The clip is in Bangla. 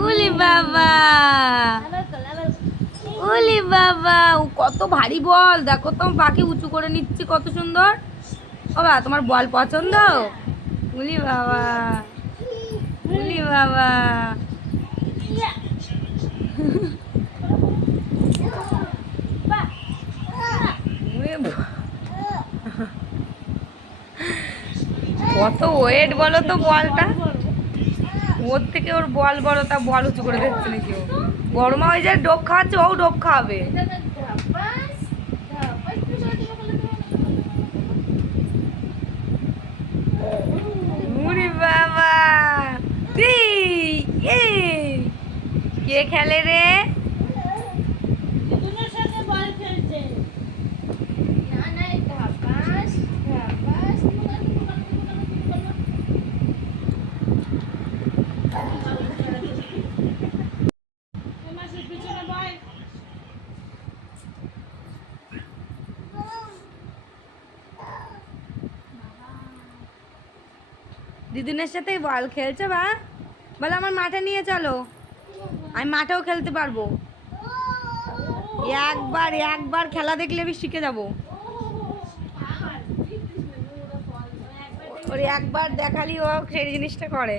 উলি বাবা উলি বাবা কত ভারী বল। দেখো তো পাখি উঁচু করে নিচ্ছে, কত সুন্দর। ও বা তোমার বল পছন্দ? উলি বাবা উলি বাবা বাহ উলি বা- কত ওয়েট বলো তো বলটা? ওর থেকে ওর বল বড় তা বল উঁচু করে দেখছে নাকি ও? বড় মা ওই যে ডোব খাওয়াচ্ছে, ও ডোব খাওয়াবে। বাবা। কে খেলে রে দুজনের সাথে বল খেলছে না না এই ধাপাস ধাপাস তুমি করো তুমি করো তুমি করো তুমি করো মাসির পিছনে বল দিদিনের সাথে বল, খেলছে বা? বলে আমার মাঠে নিয়ে চলো। আমি মাঠেও খেলতে পারব। একবার একবার খেলা দেখলে আমি শিখে যাব। ওর একবার দেখালি ও সেই জিনিসটা করে।